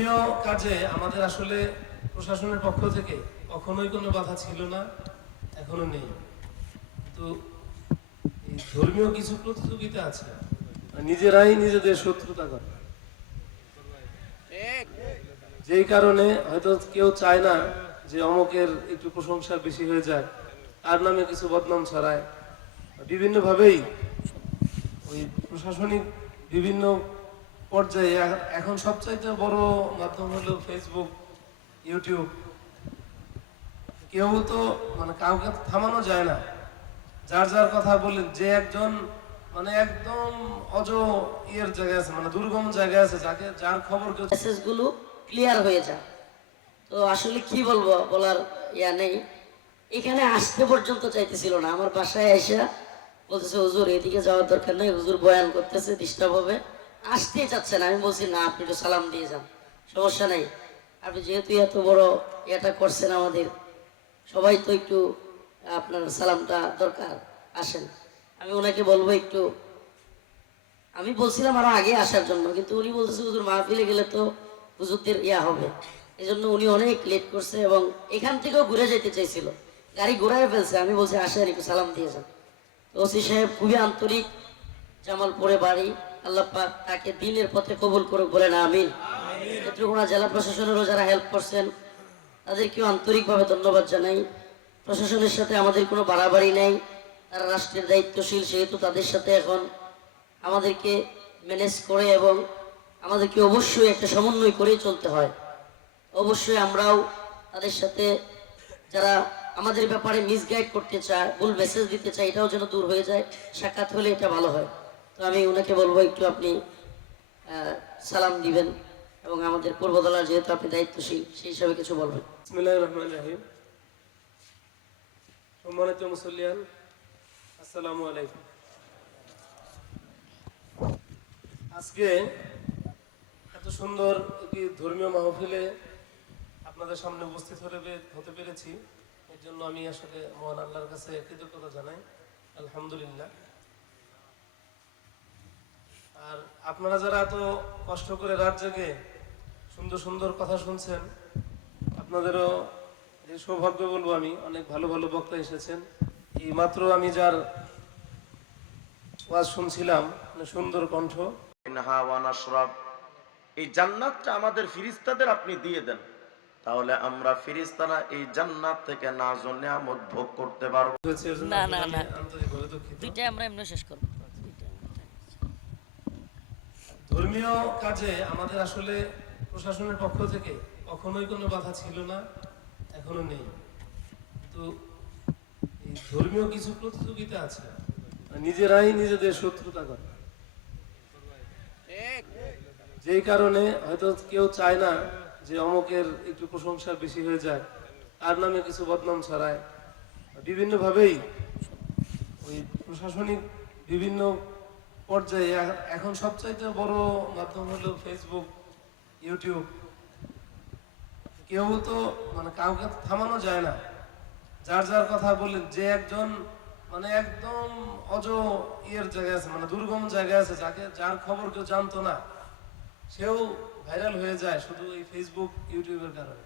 ধর্মীয় কাজে আমাদের আসলে প্রশাসনের পক্ষ থেকে কখনোই কোনো বাধা ছিল না, এখনও নেই। তো ধর্মীয় কিছু প্রতিযোগিতা আছে নিজেরাই নিজেদের শত্রুতা করে। যেই কারণে হয়তো কেউ চায় না যে অমকের একটু প্রশংসা বেশি হয়ে যায়, তার নামে কিছু বদনাম ছড়ায়। বিভিন্নভাবেই ওই প্রশাসনিক বিভিন্ন পর্যায়ে এখন সবচাইতে বড় মাধ্যম হলো ফেসবুক ইউটিউব কেউ তো মানে কাউকে থামানো যায় না। যার যার কথা বললেন যে একজন মানে একদম অজ ইয়ের জায়গায় আছে মানে দুর্গম জায়গায় আছে, যাকে, যার খবর কেউ মেসেজগুলো ক্লিয়ার হয়ে যায়। তো আসলে কি বলব, বলার ইয়া নেই। এখানে আসতে পর্যন্ত চাইতেছিল না। আমার বাসায় এসে বলতেছে, হুজুর, এদিকে যাওয়ার দরকার নেই। হুজুর বয়ান করতেছে ডিস্টার্ব হবে। আসতেই চাচ্ছে না আমি বলছি, না, আপনি একটু সালাম দিয়ে যান, সমস্যা নেই। আপনি যেহেতু এত বড় এটা করছেন আমাদের, সবাই তো একটু, আপনার সালামটা দরকার, আসেন। আমি ওনাকে বলব একটু, আমি বলছিলাম আরও আগে আসার জন্য, কিন্তু উনি বলতেছে, হুজুর, মাহফিলে গেলে তো হুজুরদের ইয়া হবে। এই জন্য উনি অনেক লেট করছে এবং এখান থেকেও ঘুরে যেতে চাইছিল। গাড়ি ঘুরাই ফেলছে, আমি বলছি, আসেন, একটু সালাম দিয়ে যান। ওসি সাহেব খুবই আন্তরিক, জামালপুরে বাড়ি আল্লাহ পাক তাকে দিনের পথে কবুল করুক বলেন আমিন। নেত্রকোনা জেলা প্রশাসনেরও যারা হেল্প করছেন তাদেরকেও আন্তরিকভাবে ধন্যবাদ জানাই। প্রশাসনের সাথে আমাদের কোনো বাড়াবাড়ি নেই তারা রাষ্ট্রের দায়িত্বশীল সেহেতু তাদের সাথে এখন আমাদেরকে ম্যানেজ করে এবং আমাদেরকে অবশ্যই একটা সমন্বয় করে চলতে হয়। অবশ্যই আমরাও তাদের সাথে যারা আমাদের ব্যাপারে মিসগাইড করতে চায় ভুল মেসেজ দিতে চায় এটাও যেন দূর হয়ে যায় সাক্ষাৎ হলে এটা ভালো হয়। আমি ওনাকে বলব একটু আপনি সালাম দিবেন এবং আমাদের পূর্বদলার যেহেতু আপনি দায়িত্বশীল, সেই হিসাবে কিছু বলবেন। রহমানির রহিম। সম্মানিত মুসল্লিয়ান, আসসালামু আলাইকুম। আজকে এত সুন্দর একটি ধর্মীয় মাহফিলে আপনাদের সামনে উপস্থিত হতে পেরেছি। এর জন্য আমি আসলে মহান আল্লাহর কাছে কৃতজ্ঞতা জানাই। আলহামদুলিল্লাহ। আর আপনারা যারা এত কষ্ট করে রাত জেগে সুন্দর সুন্দর কথা শুনছেন আপনাদেরও যে সৌভাগ্য বলব আমি অনেক ভালো ভালো বক্তা এসেছেন। এই মাত্র আমি যার ওয়াজ শুনছিলাম মানে সুন্দর কণ্ঠ। এই জান্নাতটা আমাদের ফিরিস্তাদের আপনি দিয়ে দেন। তাহলে আমরা ফিরিস্তারা এই জান্নাত থেকে না জন্য নিয়ামত ভোগ করতে পারব। না, না, না। আন্তরিকভাবে দুইটাই আমরা এমনি শেষ করব। ধর্মীয় কাজে আমাদের আসলে প্রশাসনের পক্ষ থেকে কখনোই কোনো বাধা ছিল না, এখনও নেই। তো এই ধর্মীয় কিছু প্রতিযোগিতা আছে নিজেরাই নিজেদের শত্রুতা করে। যেই কারণে হয়তো কেউ চায় না যে অমকের একটু প্রশংসা বেশি হয়ে যায়, তার নামে কিছু বদনাম ছড়ায়। বিভিন্নভাবেই ওই প্রশাসনিক বিভিন্ন পর্যায়ে এখন সবচাইতে বড় মাধ্যম হলো ফেসবুক ইউটিউব কেউ তো মানে কাউকে থামানো যায় না। যার যার কথা বললেন যে একজন মানে একদম অজ ইয়ের জায়গায় আছে মানে দুর্গম জায়গায় আছে, যাকে যার খবর কেউ জানতো না, সেও ভাইরাল হয়ে যায় শুধু এই ফেসবুক ইউটিউবের কারণে।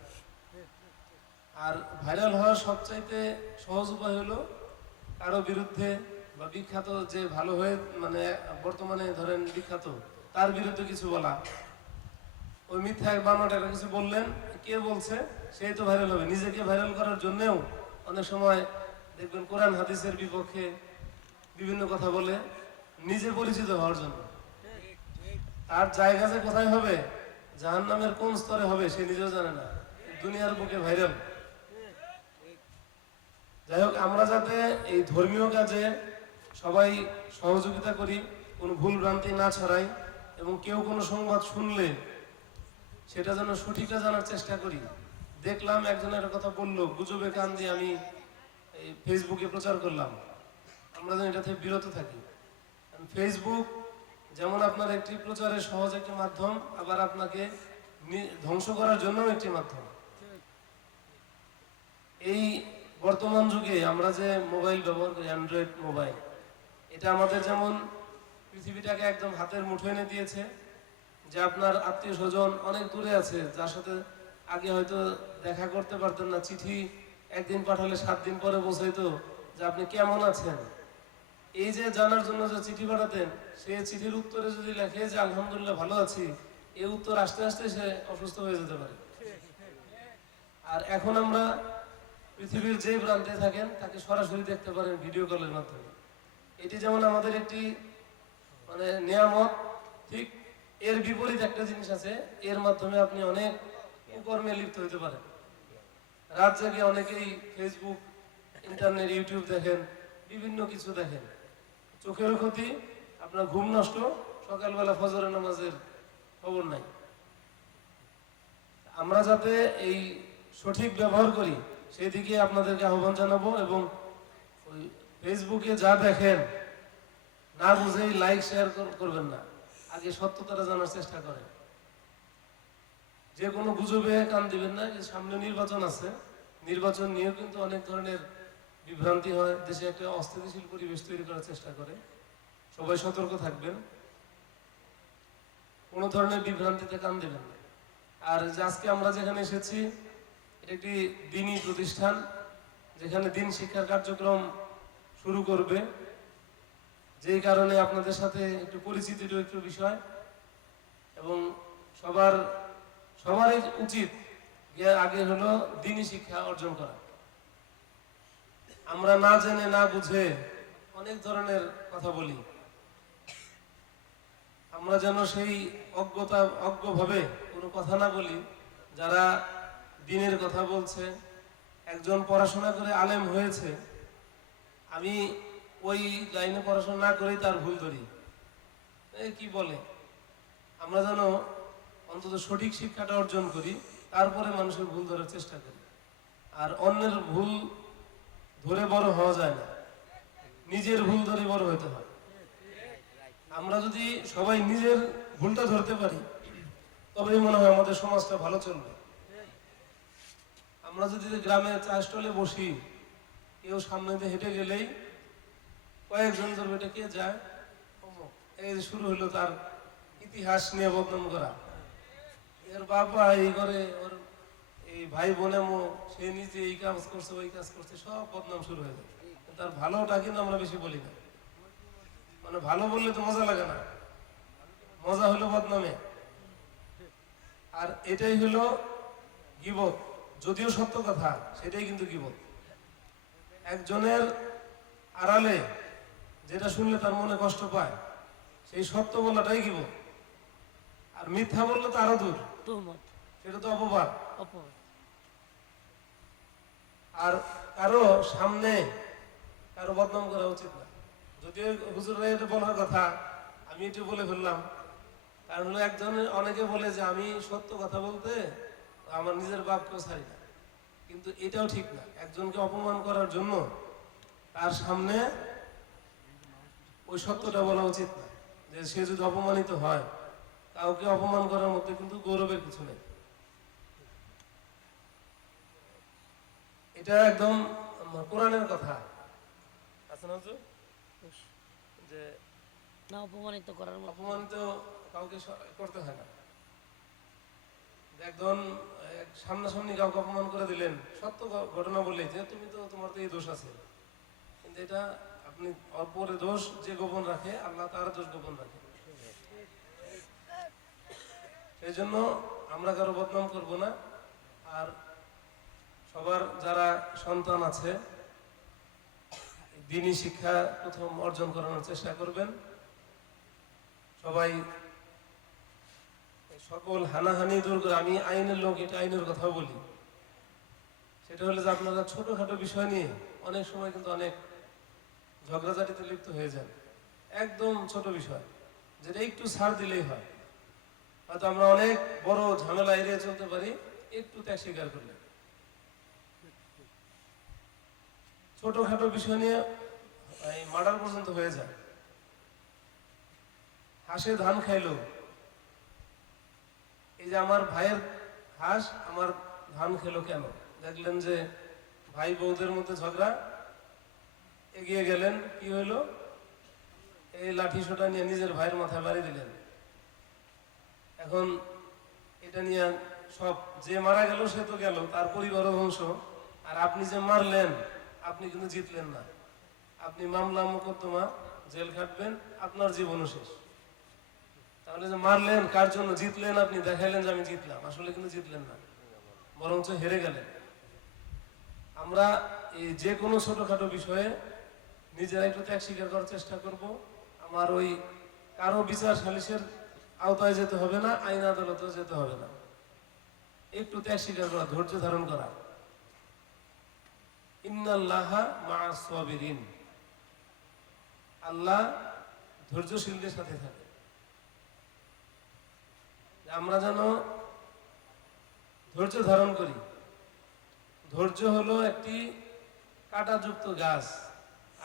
আর ভাইরাল হওয়ার সবচাইতে সহজ উপায় হলো কারও বিরুদ্ধে বা বিখ্যাত যে ভালো হয়ে মানে বর্তমানে ধরেন বিখ্যাত, তার বিরুদ্ধে কিছু বলা। ওই মিথ্যা বানোয়াটা কিছু বললেন, কে বলছে? সেই তো ভাইরাল হবে। নিজেকে ভাইরাল করার জন্যেও অনেক সময় দেখবেন কোরআন, হাদিসের বিপক্ষে বিভিন্ন কথা বলে নিজে পরিচিত হওয়ার জন্য। তার জায়গা যে কোথায় হবে জাহান নামের কোন স্তরে হবে, সে নিজেও জানে না। দুনিয়ার বুকে ভাইরাল যাই হোক, আমরা যাতে এই ধর্মীয় কাজে সবাই সহযোগিতা করি, কোনো ভুল ভ্রান্তি না ছড়াই এবং কেউ কোনো সংবাদ শুনলে সেটা যেন সঠিকটা জানার চেষ্টা করি। দেখলাম একজনের কথা বলল, গুজবে কান দিয়ে আমি ফেসবুকে প্রচার করলাম। আমরা যেন এটা থেকে বিরত থাকি। ফেসবুক যেমন আপনার একটি প্রচারের সহজ একটি মাধ্যম, আবার আপনাকে ধ্বংস করার জন্য একটি মাধ্যম। এই বর্তমান যুগে আমরা যে মোবাইল ব্যবহার করি অ্যান্ড্রয়েড মোবাইল এটা আমাদের যেমন পৃথিবীটাকে একদম হাতের মুঠো এনে দিয়েছে যে আপনার আত্মীয় স্বজন অনেক দূরে আছে, যার সাথে আগে হয়তো দেখা করতে পারতেন না, চিঠি একদিন পাঠালে সাত দিন পরে পৌঁছাইতো যে আপনি কেমন আছেন। এই যে জানার জন্য যে চিঠি পাঠাতেন, সে চিঠির উত্তরে যদি লেখে যে আলহামদুলিল্লাহ ভালো আছি, এই উত্তর আসতে আসতে সে অসুস্থ হয়ে যেতে পারে। আর এখন আমরা পৃথিবীর যে প্রান্তে থাকেন, তাকে সরাসরি দেখতে পারেন ভিডিও কলের মাধ্যমে। এটি যেমন আমাদের একটি মানে নিয়ামত, ঠিক এর বিপরীত একটা জিনিস আছে, এর মাধ্যমে আপনি অনেক কর্মে লিপ্ত হতে পারেন। রাত জাগে অনেকেই ফেসবুক ইন্টারনেট ইউটিউব দেখেন, বিভিন্ন কিছু দেখেন। চোখের ক্ষতি, আপনার ঘুম নষ্ট, সকালবেলা ফজরের নামাজের খবর নাই। আমরা যাতে এই সঠিক ব্যবহার করি, সেই দিকে আপনাদেরকে আহ্বান জানাব এবং ওই ফেসবুকে যা দেখেন, না বুঝেই লাইক শেয়ার করবেন না। আগে সত্যতাটা জানার চেষ্টা করেন। যে কোনো গুজবে কান দিবেন না যে সামনে নির্বাচন আছে। নির্বাচন নিয়েও কিন্তু অনেক ধরনের বিভ্রান্তি হয়। দেশে একটা অস্থিতিশীল পরিবেশ তৈরি করার চেষ্টা করে। সবাই সতর্ক থাকবেন। কোনো ধরনের বিভ্রান্তিতে কান দেবেন না। আর আজকে আমরা যেখানে এসেছি, এটা একটি দিনই প্রতিষ্ঠান, যেখানে দিন শিক্ষার কার্যক্রম শুরু করবে। যেই কারণে আপনাদের সাথে একটু পরিচিতির একটু বিষয়। এবং সবার, সবারই উচিত আগে হলো দিনই শিক্ষা অর্জন করা। আমরা না জেনে, না বুঝে অনেক ধরনের কথা বলি। আমরা যেন সেই অজ্ঞতা, অজ্ঞভাবে কোনো কথা না বলি, যারা দিনের কথা বলছে, একজন পড়াশোনা করে আলেম হয়েছে আমি ওই লাইনে পড়াশোনা না করেই তার ভুল ধরি। কি বলে? আমরা যেন অন্তত সঠিক শিক্ষাটা অর্জন করি, তারপরে মানুষের ভুল ধরার চেষ্টা করি। আর অন্যের ভুল ধরে বড় হওয়া যায় না। নিজের ভুল ধরে বড় হতে হয়। আমরা যদি সবাই নিজের ভুলটা ধরতে পারি, তবেই মনে হয় আমাদের সমাজটা ভালো চলবে। আমরা যদি গ্রামে চা স্টলে বসি কেউ সামনে দিয়ে হেঁটে গেলেই কয়েকজন ধরবে এটা কে যায়? এই শুরু হলো তার ইতিহাস নিয়ে বদনাম করা। এর বাবা এই করে ওর এই ভাই বোনে মো সে নিজে এই কাজ করছে, ওই কাজ করছে, সব বদনাম শুরু হয়ে যায়। তার ভালোটা কিন্তু আমরা বেশি বলি না। মানে ভালো বললে তো মজা লাগে না। মজা হলো বদনামে। আর এটাই হলো গিবত। যদিও সত্য কথা, সেটাই কিন্তু গিবত। একজনের আড়ালে যেটা শুনলে তার মনে কষ্ট পায় সেই সত্য বলাটাই গিবত আর মিথ্যা বললে তো আরও দূর। সেটা তো অপবাদ। আর কারও সামনে কারও বদনাম করা উচিত না। যদিও হুজুরের এটা বলার কথা আমি এটা বলে ফেললাম। কারণ হলো একজন অনেকে বলে যে আমি সত্য কথা বলতে আমার নিজের বাপকেও ছাড়ি না। কিন্তু এটাও ঠিক না। একজনকে অপমান করার জন্য তার সামনে ওই সত্যটা বলা উচিত না যে সে যদি অপমানিত হয় কাউকে অপমান করার মধ্যে কিন্তু গৌরবের কিছু নেই। এটা একদম কোরআনের কথা। আছে না যে না অপমানিত করার অপমানিত কাউকে করতে হয় না। একজন, এক সামনাসামনি কাউকে অপমান করে দিলেন, সত্য ঘটনা বললে যে তুমি তো, তোমার তো এই দোষ আছে। কিন্তু এটা আপনি অপরের দোষ যে গোপন রাখে, আল্লাহ তার দোষ গোপন রাখে। সেই জন্য আমরা কারও বদনাম করব না। আর সবার যারা সন্তান আছে, দিনই শিক্ষা প্রথম অর্জন করানোর চেষ্টা করবেন। সবাই সকল হানাহানি দূর করে আমি আইনের লোক, এটা আইনের কথা বলি। সেটা হলো যে আপনারা ছোটখাটো বিষয় নিয়ে অনেক সময় কিন্তু অনেক ঝগড়াঝাটিতে লিপ্ত হয়ে যান। একদম ছোট বিষয়, যেটা একটু ছাড় দিলেই হয়। হয়তো আমরা অনেক বড় ঝামেলা এড়িয়ে চলতে পারি, একটু ত্যাগ স্বীকার করলে। ছোটখাটো বিষয় নিয়ে মার্ডার পর্যন্ত হয়ে যায়। হাসে ধান খাইলো এই যে আমার ভাইয়ের হাঁস, আমার ধান খেলো কেন? দেখলেন যে ভাই বৌদের মধ্যে ঝগড়া, এগিয়ে গেলেন, কি হইল? এই লাঠি সোটা নিয়ে নিজের ভাইয়ের মাথায় বাড়ি দিলেন। এখন এটা নিয়ে সব যে মারা গেল সে তো গেল, তার পরিবারও ধ্বংস। আর আপনি যে মারলেন, আপনি কিন্তু জিতলেন না। আপনি মামলা মোকদ্দমা, জেল খাটবেন, আপনার জীবনও শেষ। তাহলে যে মারলেন, কার জন্য জিতলেন আপনি? দেখাইলেন যে আমি জিতলাম। আসলে কিন্তু জিতলেন না, বরঞ্চ হেরে গেলেন। আমরা এই যে কোনো ছোটখাটো বিষয়ে নিজেরা একটু ত্যাগ স্বীকার করার চেষ্টা করব। আমার ওই কারও বিচার সালিসের আওতায় যেতে হবে না, আইন আদালতে যেতে হবে না। একটু ত্যাগ স্বীকার করা, ধৈর্য ধারণ করা। মা আল্লাহ ধৈর্যশীলদের সাথে থাকে। আমরা যেন ধৈর্য ধারণ করি। ধৈর্য হলো একটি কাঁটাযুক্ত গাছ,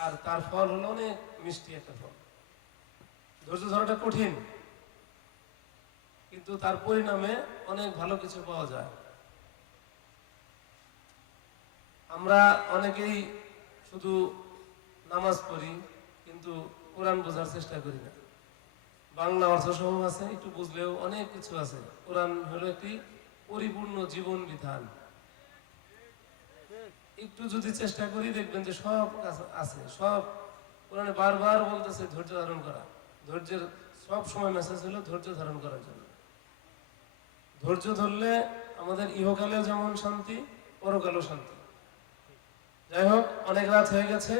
আর তার ফল হলো অনেক মিষ্টি একটা ফল। ধৈর্য ধরাটা কঠিন, কিন্তু তার পরিণামে অনেক ভালো কিছু পাওয়া যায়। আমরা অনেকেই শুধু নামাজ পড়ি, কিন্তু কোরআন বোঝার চেষ্টা করি না। বাংলা অর্থ সহ আছে, একটু বুঝলেও অনেক কিছু আছে। কোরআন হলো একটি পরিপূর্ণ জীবন বিধান। একটু যদি চেষ্টা করি, দেখবেন যে সব আছে, সব কোরআনে বারবার বলতেছে ধৈর্য ধারণ করা। ধৈর্যের সব সময় মেসেজ হলো ধৈর্য ধারণ করার জন্য। ধৈর্য ধরলে আমাদের ইহকালেও যেমন শান্তি, পরকালেও শান্তি। যাই হোক, অনেক রাত হয়ে গেছে,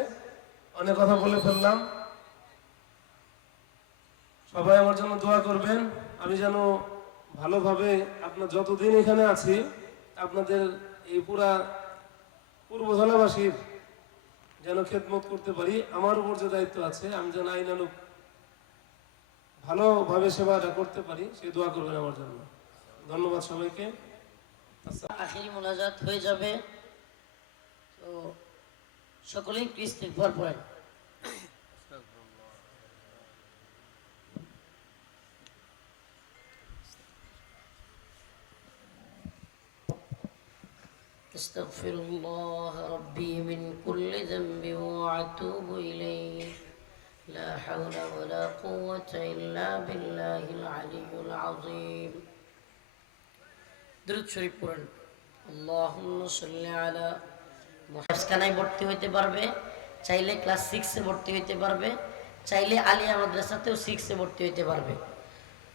অনেক কথা বলে ফেললাম। সবাই আমার জন্য দোয়া করবেন। আমি যেন ভালোভাবে আপনার যতদিন এখানে আছি, আপনাদের এই পুরা পূর্ব জেলাবাসীর যেন খেদমত করতে পারি। আমার উপর যে দায়িত্ব আছে, আমি যেন আইনানুক ভালোভাবে সেবাটা করতে পারি, সে দোয়া করবেন আমার জন্য। ধন্যবাদ সবাইকে। আখেরি মোনাজাত হয়ে যাবে। তো সকলেই একটু ইস্তেগফার পড়েন استغفر الله ربي من كل ذنب واتوب اليه لا حول ولا قوه الا بالله العلي العظيم দ্রুত শরীফ পড়েন আল্লাহুম্মা সাল্লি আলা মুহাফিজখানায় ভর্তি হইতে পারবে চাইলে ক্লাস সিক্সে ভর্তি হইতে পারবে চাইলে আলিয়া মাদ্রাসাতেও সিক্সে ভর্তি হইতে পারবে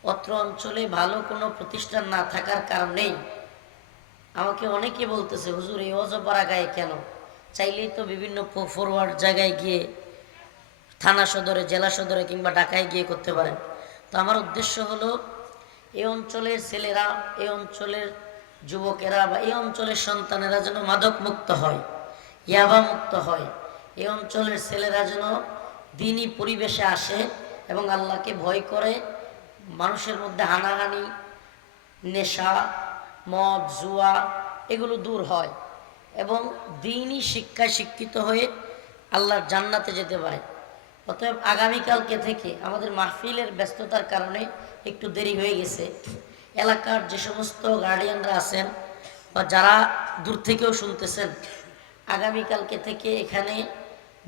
অত্র অঞ্চলে ভালো কোনো প্রতিষ্ঠান না থাকার কারণেই আমাকে অনেকে বলতেছে, হুজুর, এই অজপাড়া গায়ে কেন? চাইলেই তো বিভিন্ন ফরওয়ার্ড জায়গায় গিয়ে, থানা সদরে, জেলা সদরে কিংবা ঢাকায় গিয়ে করতে পারেন তো আমার উদ্দেশ্য হলো এই অঞ্চলের ছেলেরা এই অঞ্চলের যুবকেরা বা এই অঞ্চলের সন্তানেরা যেন মাদক মুক্ত হয় ইয়াবা মুক্ত হয়। এই অঞ্চলের ছেলেরা যেন দিনই পরিবেশে আসে এবং আল্লাহকে ভয় করে, মানুষের মধ্যে হানাহানি, নেশা মদ, জুয়া, এগুলো দূর হয় এবং দিনই শিক্ষায় শিক্ষিত হয়ে আল্লাহর জান্নাতে যেতে পারে। অতএব আগামীকালকে থেকে আমাদের মাহফিলের ব্যস্ততার কারণে একটু দেরি হয়ে গেছে। এলাকার যে সমস্ত গার্ডিয়ানরা আছেন বা যারা দূর থেকেও শুনতেছেন, আগামীকালকে থেকে এখানে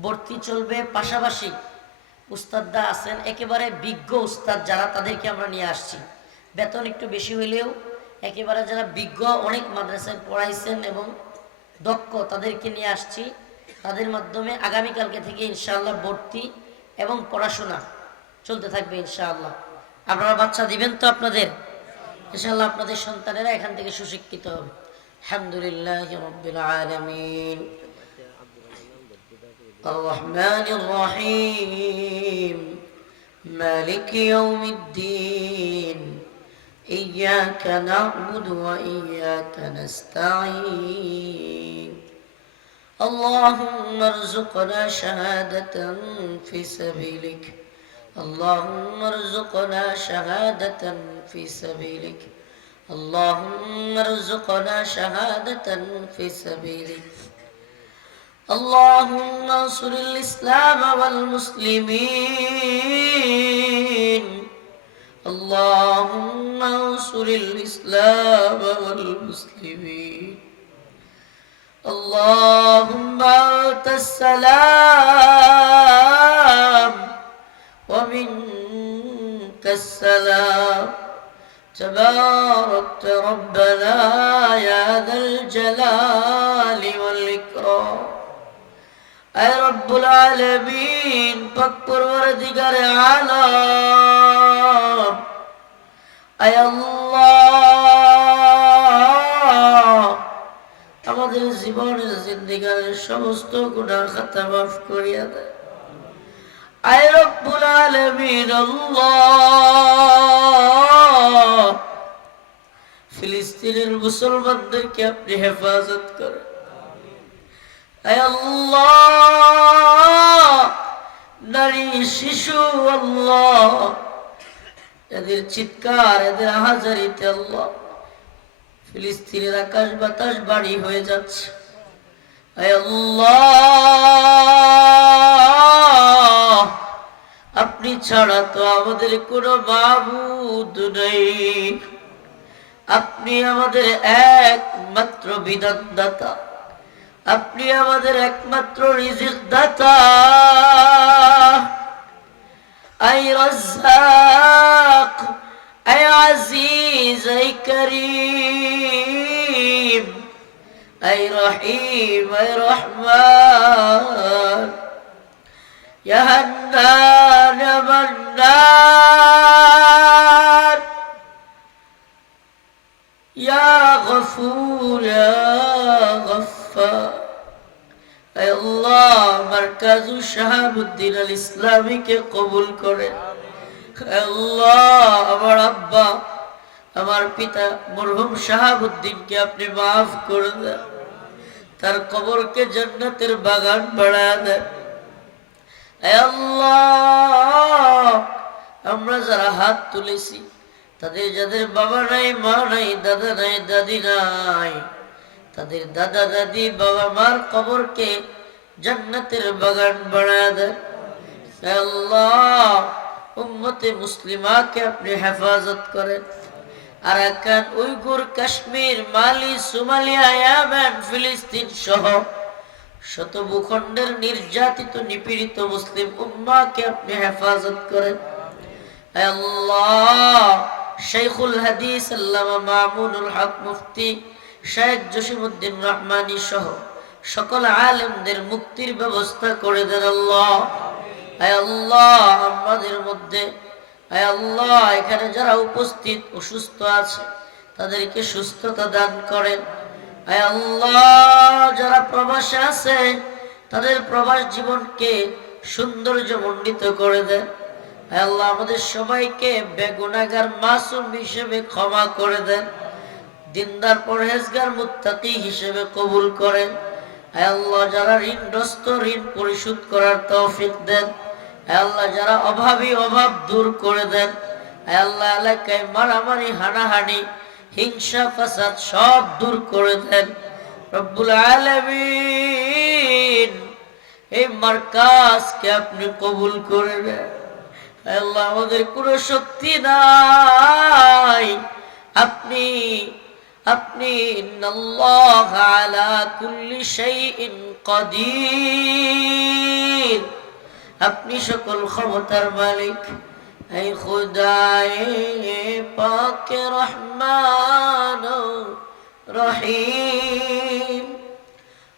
ভর্তি চলবে। পাশাপাশি উস্তাদরা আছেন, একেবারে বিজ্ঞ উস্তাদ যারা তাদেরকে আমরা নিয়ে আসছি। বেতন একটু বেশি হইলেও একেবারে যারা বিজ্ঞ অনেক মাদ্রাসায় পড়াইছেন এবং দক্ষ তাদেরকে নিয়ে আসছি তাদের মাধ্যমে আগামীকালকে থেকে ইনশাআল্লাহ ভর্তি এবং পড়াশোনা চলতে থাকবে ইনশাআল্লাহ আপনারা বাচ্চা দিবেন তো আপনাদের ইনশাআল্লাহ আপনাদের সন্তানেরা এখান থেকে সুশিক্ষিত হবে আলহামদুলিল্লাহ রব্বিল আলামিন الرحمن الرحيم مالك يوم الدين إياك نعبد وإياك نستعين. اللهم ارزقنا شهادة في سبيلك. اللهم ارزقنا شهادة في سبيلك. اللهم ارزقنا شهادة في سبيلك. اللهم انصر الإسلام والمسلمين. اللهم انصر الإسلام والمسلمين. اللهم أنت السلام ومنك السلام. تباركت ربنا يا ذا الجلال والإكرام. أي رب العالمين فكر وردقر عالم আমাদের জীবনের জিন্দিগার সমস্ত গুণা খাতা মাফ করিয়া দেয় আয় রব্বুল আলামিন ফিলিস্তিনের মুসলমানদেরকে আপনি হেফাজত করেন। আয় আল্লাহ। নারী, শিশু, আল্লাহ। এদের চিৎকার, এদের আহাজারিতে আল্লাহ। ফিলিস্তিনের আকাশ বাতাস বাড়ি হয়ে যাচ্ছে। আপনি ছাড়া তো আমাদের কোনো মাবুদ নেই। আপনি আমাদের একমাত্র বিধানদাতা। আপনি আমাদের একমাত্র রিজিক দাতা أي رزاق أي عزيز أي كريم أي رحيم أي رحمن. يا هنان يا منان. يا غفور يا غفار. أي الله আমার কাজু শাহাবুদ্দিন আল ইসলামীকে কবুল করে আমার আব্বা, আমার পিতা মরহুম শাহাবুদ্দিনকে আপনি মাফ করে দেন। তার কবরকে জান্নাতের বাগান বাড়া দেন। আমরা যারা হাত তুলেছি, তাদের যাদের বাবা নাই, মা নাই, দাদা নাই, দাদি নাই, তাদের দাদা, দাদি, বাবা, মার কবরকে জান্নাতের বাগান বানায় দেন। আল্লাহ, উম্মতে মুসলিমাকে আপনি হেফাজত করেন। Arakan Uyghur Kashmir, Mali, Somalia, Yemen, ফিলিস্তিন সহ শত ভূখণ্ডের নির্যাতিত, নিপীড়িত মুসলিম উম্মাকে আপনি হেফাজত করেন। আল্লাহ শেখুল হাদিস আল্লামা মামুনুল হক মুফতি শেখ জসিমউদ্দিন রহমানী সহ সকল আলেমদের মুক্তির ব্যবস্থা করে দেন আল্লাহ। হে আল্লাহ, আমাদের মধ্যে হে আল্লাহ, এখানে যারা উপস্থিত অসুস্থ আছে, তাদেরকে সুস্থতা দান করেন। আয় আল্লাহ, যারা প্রবাসে আছে, তাদের প্রবাস জীবনকে সৌন্দর্য মণ্ডিত করে দেন। আয় আল্লাহ, আমাদের সবাইকে বেগুনাগার মাসুম হিসেবে ক্ষমা করে দেন। দিনদার পরহেজগার মুত্তাকি হিসেবে কবুল করেন। আয় আল্লাহ যারা ঋণগ্রস্ত ঋণ পরিশোধ করার তৌফিক দেন। আল্লাহ যারা অভাবী অভাব দূর করে দেন। আল্লাহ এলাকায় মারামারি, হানাহানি, হিংসা, ফাসাদ সব দূর করে দেন। রব্বুল আলামিন, এই মার্কাজকে আপনি কবুল করে নেন। আল্লাহ আমাদের কোনো শক্তি নাই। আপনি আপনি ইন্নাল্লাহ আলা কুল্লি শাইইন কাদির আপনি সকল ক্ষমতার মালিক এই খুদায়ে পাক রহমান রহিম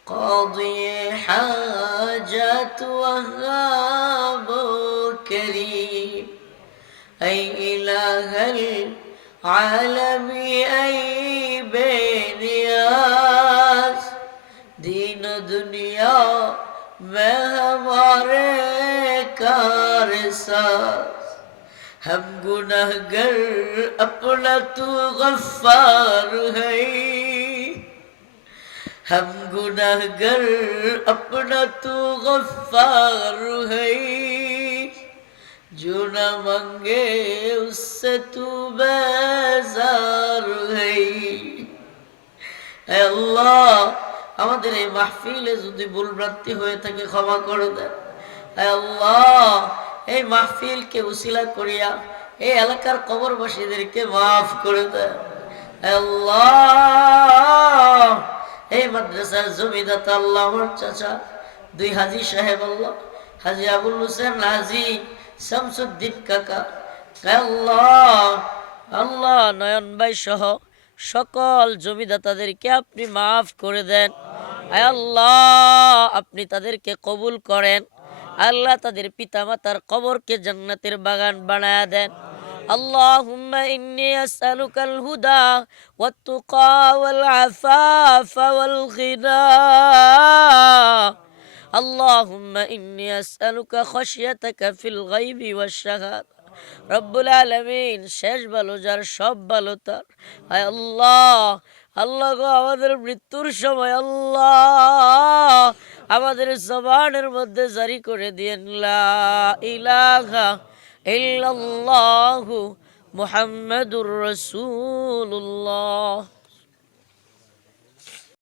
قاضي حاجات وهاب كريم أي إله العالم ہم گناہ گر اپنا تو غفار ہے ہم گناہ گر اپنا تو غفار ہے جو نہ منگے اس سے تو بیزار ہے اے اللہ আমাদের এই মাহফিলে যদি ভুল ভ্রান্তি হয়ে থাকে ক্ষমা করে দেন আল্লাহ এই মাহফিলকে উসিলা করিয়া এই এলাকার কবরবাসীদেরকে মাফ করে দেন। এই হাজি সাহেব আল্লাহ, হাজি হাজি কাকা। আল্লাহ! আল্লাহ, নয়ন ভাই সহ সকল জমিদাতাদেরকে আপনি মাফ করে দেন। আল্লাহ, আপনি তাদেরকে কবুল করেন। আল্লাহ তাদের পিতামাতার কবরকে জান্নাতের বাগান বানায়া দেন اللهم إني أسألك الهدى والتقى والعفاف والغنى اللهم إني أسألك خشيتك في الغيب والشهادة রব্বুল আলমিন শেষ ভালো যার সব ভালো তার হায় আল্লাহ আল্লাহ গো আমাদের মৃত্যুর সময় আল্লাহ আমাদের জবানের মধ্যে জারি করে দিয়েন ইলাহা ইল্লাল্লাহু মুহাম্মাদুর